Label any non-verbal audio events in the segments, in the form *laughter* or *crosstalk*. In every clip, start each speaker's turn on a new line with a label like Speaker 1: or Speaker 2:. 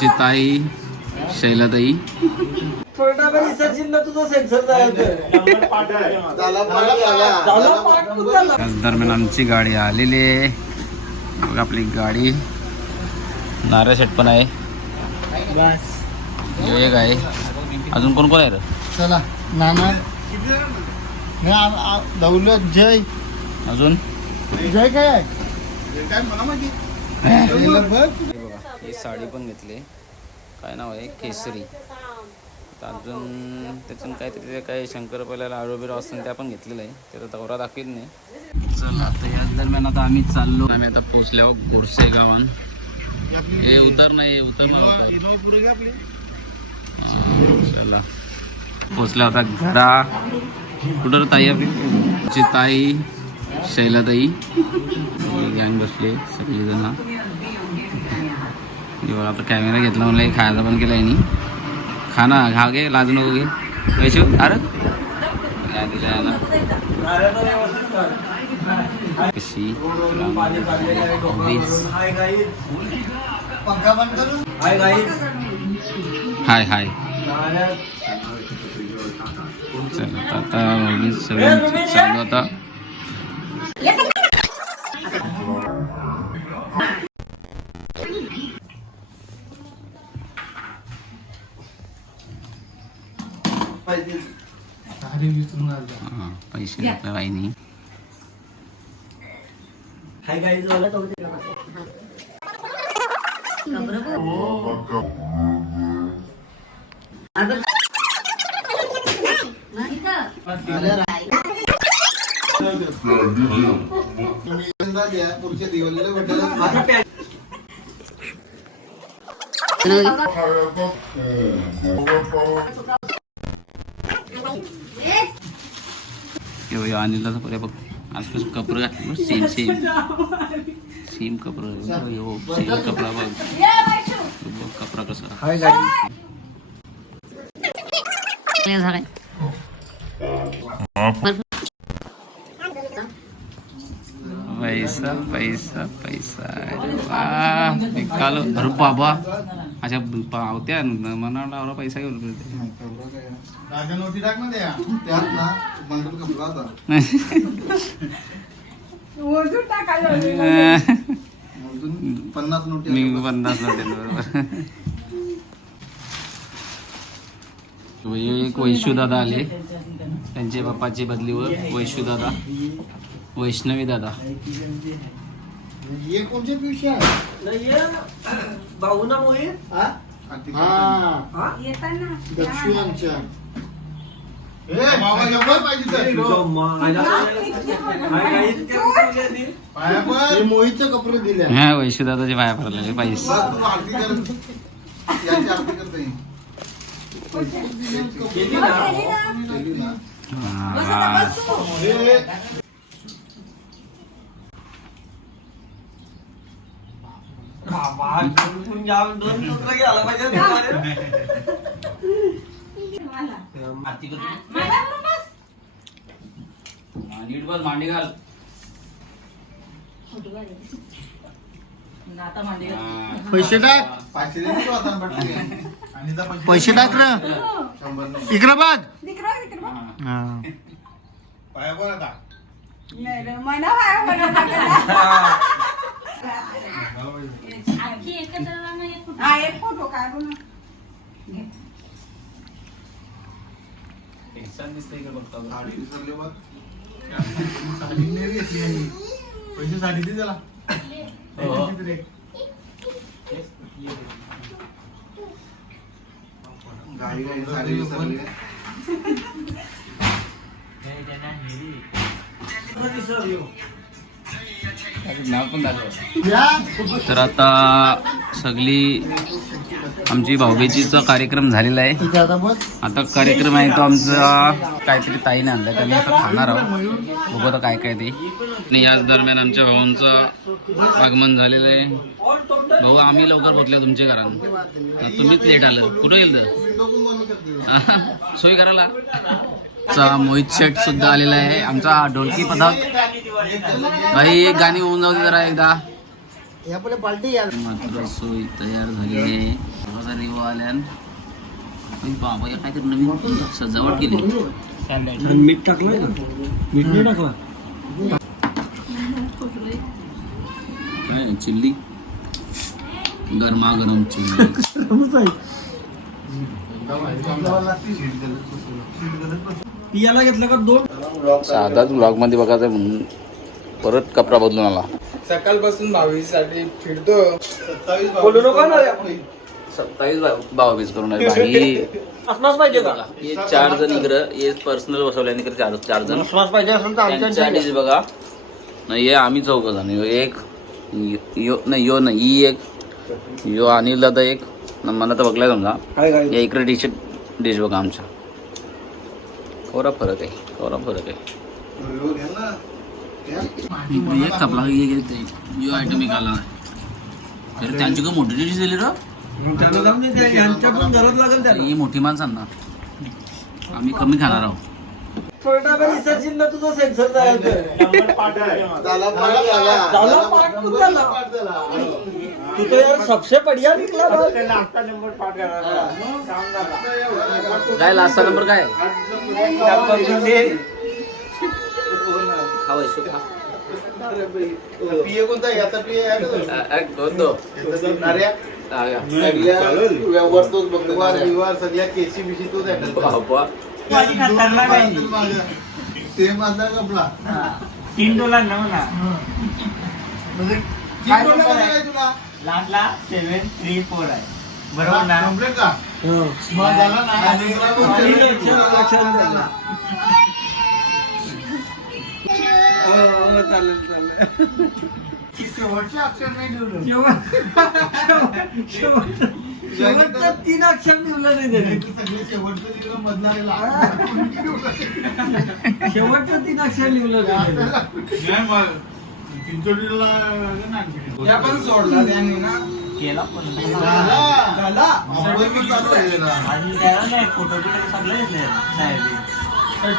Speaker 1: ची ताई शैलाताई दरम्यान आमची गाडी आलेली आहे. बघ आपली गाडी. नाऱ्या शेट पण आहे. एक आहे. अजून कोण कोण आहे रे?
Speaker 2: चला नाना. दौलत जय.
Speaker 1: अजून?
Speaker 2: जय काय? आहे?
Speaker 1: ही साडी पण घेतली. काय नाव आहे? केसरी. तर अजून त्यातून काहीतरी ते शंकर पहिल्याला आळू बिरो असतं त्या पण घेतलेलं आहे. त्याचा दौरा दाखवीत नाही. चला आता या दरम्यान आता आम्ही चाललो. आम्ही आता पोचल्यावर गोरसे गावान. हे उतर नाही उतर चला. पोचल्या होता घरा. कुठं ताई आपली? ची ताई शैलाताई. गँग बसले सगळी जण एवढा आता कॅमेरा घेतला म्हणलं हे खायचा पण केला यांनी खा ना घा घे लाज नको घे पैसे अरे काय दिलं आहे. कशी
Speaker 3: आहे, डोंगरावरून. हाय हाय.
Speaker 1: चला आता सगळ्यांचं चालू आता पैसे आपल्या बाईनी
Speaker 3: हाय गाईज वाला तो ते.
Speaker 2: तुम्ही
Speaker 1: किंवा ह्यो अनिलचा पर्याय बघ आजपासून कपडे घातले सेम सेम सेम कपडा हो सेम कपडा बघ बघ कपडा कसा
Speaker 2: हाय गाडी
Speaker 1: पैसा पैसा पैसा अरे वा निकालो अरे बाबा अशा पावत्या मना लावला पैसा घेऊन
Speaker 2: पन्नास नोटी
Speaker 1: मी
Speaker 2: आल्या.
Speaker 1: पन्नास नोटेल बरोबर. एक वैशू दादा आले. त्यांचे बाप्पाची बदलीवर वैशू दादा वैष्णवी दादा.
Speaker 2: हे आहे.
Speaker 3: भाऊ ना मोहित
Speaker 2: हा
Speaker 3: हा?
Speaker 2: दक्षिण आमच्या मोहितचे कपडे दिले.
Speaker 1: हा वैशू दादाचे पाया पडलेले हा.
Speaker 2: हे
Speaker 3: बाबा, दोन सूत्र घ्यायला पाहिजे.
Speaker 1: आरती कर तू. हा, नीट बस मांडी घाल. हा.
Speaker 2: पैसे टाक. पाचशे दे तू आता पटकन. आणि जा पैसे. टाक ना. शंभर नाही. इकडं बघ. हा. पाया पड आता.
Speaker 1: टेन्शन दिसतंय इकडे बघता बघ.
Speaker 2: साडी विसरली बघ साडी नाही घेतली यांनी. पैसे साडी दे त्याला
Speaker 1: हो.
Speaker 2: गाडी गाडी साडी विसरली
Speaker 3: विसर येऊ.
Speaker 1: नाव पण तर आता सगळी आमची भाऊबीजीचा कार्यक्रम झालेला आहे.
Speaker 2: आता
Speaker 1: कार्यक्रम आहे तो आमचा काहीतरी ताईने आणला त्याने आता खाणार आहोत. बघू आता काय काय ते. आणि याच दरम्यान आमच्या भावांचं आगमन झालेलं आहे. भाऊ आम्ही लवकर पोहोचलो तुमच्या घरात. तुम्हीच लेट आलं कुठं गेलं
Speaker 2: करते
Speaker 1: सोय करायला. चा मोहित शेट सुद्धा आलेला आहे. आमचा ढोलकी पथक. भाई एक गाणी होऊन जाऊ दे जरा एकदा.
Speaker 2: पार्टी या
Speaker 1: सोय तयार झाली आहे. बघा रिवा आल्यान बाबा या काहीतरी नवीन सजावट केली.
Speaker 3: मीठ टाकलं मीठ नाही टाकलं?
Speaker 1: काय? चिल्ली? गरमागरम चिल्ली.
Speaker 3: पियाला घेतलं का दोन?
Speaker 1: साधाच ब्लॉगमध्ये बघायचं म्हणून परत कपडा बदलून आला.
Speaker 4: सकाळपासून भावीसाठी फिरतो.
Speaker 3: बोलू नका ना रे आपण.
Speaker 1: सत्तावीस बावीस करून भाई
Speaker 3: पाहिजे का
Speaker 1: हे चार जण इकडं हे पर्सनल बसवले इकडे चार चार जण.
Speaker 2: श्वास पाहिजे असेल तर
Speaker 1: त्यांच्या डिश बघा. नाही हे आम्ही चौघ जण. यो एक यो नाही यो नाही ही एक यो अनिल दादा एक. न मला तर बघलाय समजा.
Speaker 3: काय काय?
Speaker 1: या इकडे डिश डिश बघा आमच्या. कोरा फरक आहे कोरा फरक आहे. एक ते यो आयटम एक आला तर त्यांची का मोठी डिश दिली र?
Speaker 3: त्याला जाऊन दे, त्या- यांच्या पण घरात लागेल त्याला.
Speaker 1: ही मोठी माणसांना. आम्ही कमी खाणार आहोत.
Speaker 3: थोडा वेळ विसर्जिन ना तुझं सेन्सर तू झाला. तू तो यार सबसे बढ़िया निकला.
Speaker 1: काय लास्टचा नंबर. काय खा
Speaker 2: पिये कोणता याचा पिये
Speaker 1: दोन दो.
Speaker 2: सगळ्या व्यवहार तोच बघतो. व्यवहार बिवहार सगळ्या केसी बिशी तोच handle करतो.
Speaker 1: बाबा.
Speaker 2: ते माझा कपडा
Speaker 5: तीन डॉलर ना मला
Speaker 2: म्हणजे काय तुला
Speaker 5: लास्टला सेवन थ्री फोर आहे बरोबर ना
Speaker 2: का
Speaker 3: हो.
Speaker 2: झाला ना झाला.
Speaker 3: लक्षात- लक्षात
Speaker 2: झाला. शेवटचे अक्षर नाही लिहिलं.
Speaker 3: शेवट- शेवट- शेवटचं तीन अक्षर लिहिलं नाही त्याने
Speaker 2: सगळे शेवटचं लिहिलं बदलायला
Speaker 3: शेवटचं तीन अक्षर लिहिलं.
Speaker 4: त्या पण सोडला त्यांनी ना
Speaker 5: केला पण
Speaker 2: झाला.
Speaker 5: आणि त्याला नाही फोटो सगळे साहेब
Speaker 2: तर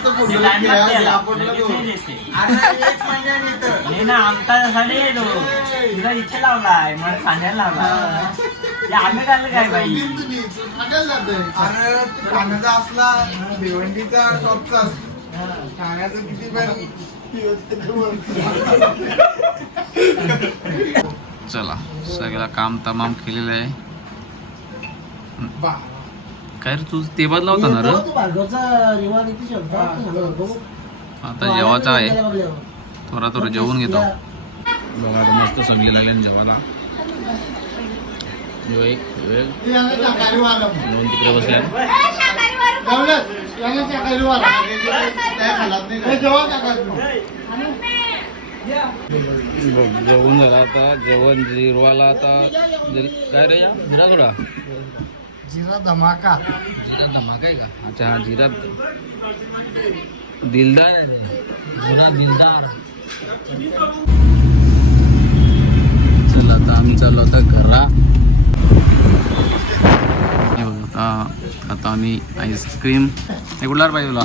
Speaker 5: तो.
Speaker 4: एक महिन्याने येतं *laughs*
Speaker 5: ना आमचा तुला इथे लावलाय मला खाण्याला लावला ते आम्ही काढलं काय बाई?
Speaker 2: तुम्ही सांगायला जातंय.
Speaker 4: अरे तो ठाण्याचा असला भिवंडीचा टॉपचा असला ठाण्याचं किती पण
Speaker 1: चला सगळं काम तमाम केलेलं आहे. काय रे तू? ते बदला होता ना रे आता जेवायचं आहे. थोडा थोडं जेवून घेतो. बघा आता मस्त सगळे लागले ना जेवायला. एक. दोन तिकडे बसल्या. जेवण झालं आता. जेवण जिरवाला आता. काय रे या? जिरा थोडा.
Speaker 2: जिरा धमाका.
Speaker 1: जिरा धमाका आहे का? अच्छा हा जिरा. दिलदार आहे. जिरा दिलदार. चला आता आम्ही चाललो आता घरा. हे आता आता आम्ही आईस्क्रीम. हे कुठला पाहिजे तुला?